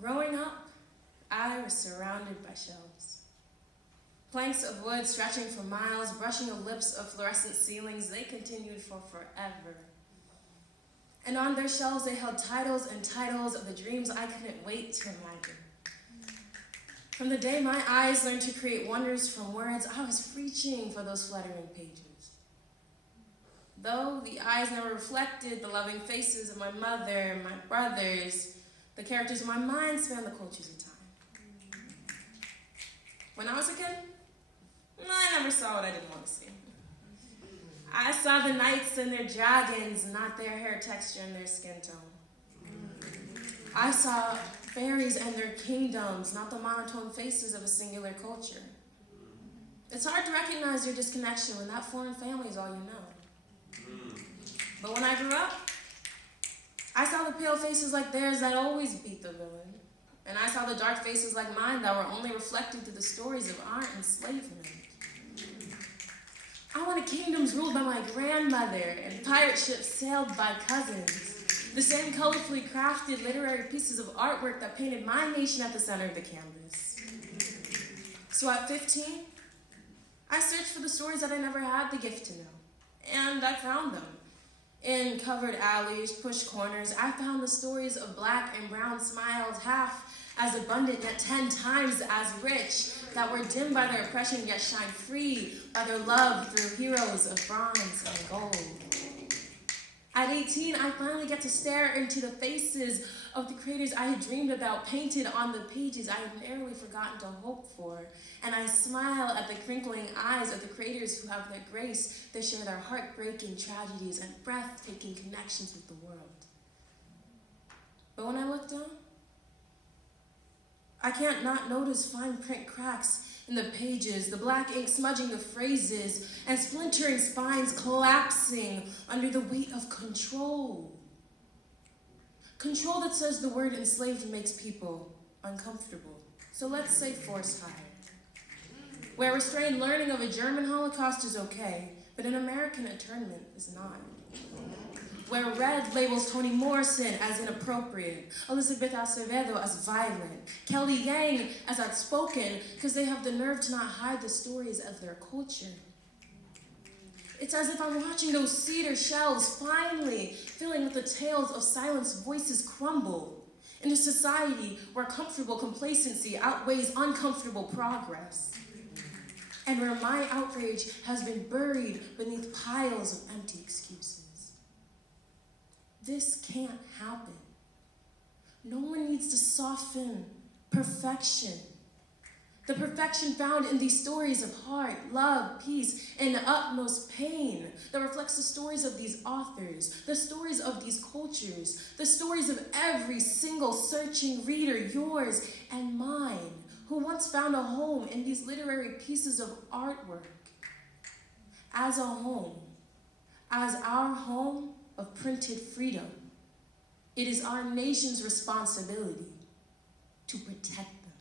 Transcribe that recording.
Growing up, I was surrounded by shelves. Planks of wood stretching for miles, brushing the lips of fluorescent ceilings, they continued for forever. And on their shelves, they held titles and titles of the dreams I couldn't wait to imagine. From the day my eyes learned to create wonders from words, I was reaching for those fluttering pages. Though the eyes never reflected the loving faces of my mother, my brothers, the characters of my mind spanned the cultures of time. When I was a kid, I never saw what I didn't want to see. I saw the knights and their dragons, not their hair texture and their skin tone. I saw fairies and their kingdoms, not the monotone faces of a singular culture. It's hard to recognize your disconnection when that foreign family is all you know. But when I grew up, I saw the pale faces like theirs that always beat the villain. And I saw the dark faces like mine that were only reflected through the stories of our enslavement. I wanted kingdoms ruled by my grandmother and pirate ships sailed by cousins. The same colorfully crafted literary pieces of artwork that painted my nation at the center of the canvas. So at 15, I searched for the stories that I never had the gift to know. And I found them. In covered alleys, pushed corners, I found the stories of black and brown smiles, half as abundant yet 10 times as rich, that were dimmed by their oppression yet shine free by their love through heroes of bronze and gold. At 18, I finally get to stare into the faces of the creators I had dreamed about, painted on the pages I had narrowly forgotten to hope for. And I smile at the crinkling eyes of the creators who have their grace to share their heartbreaking tragedies and breathtaking connections with the world. But when I look down, I can't not notice fine print cracks in the pages, the black ink smudging the phrases, and splintering spines collapsing under the weight of control. Control that says the word enslaved makes people uncomfortable. So let's say forced hire, where restrained learning of a German Holocaust is okay, but an American internment is not. Where Red labels Toni Morrison as inappropriate, Elizabeth Acevedo as violent, Kelly Yang as outspoken, because they have the nerve to not hide the stories of their culture. It's as if I'm watching those cedar shelves finally filling with the tales of silenced voices crumble in a society where comfortable complacency outweighs uncomfortable progress, and where my outrage has been buried beneath piles of empty excuses. This can't happen. No one needs to soften perfection. The perfection found in these stories of heart, love, peace, and utmost pain that reflects the stories of these authors, the stories of these cultures, the stories of every single searching reader, yours and mine, who once found a home in these literary pieces of artwork. As a home, as our home of printed freedom, it is our nation's responsibility to protect them.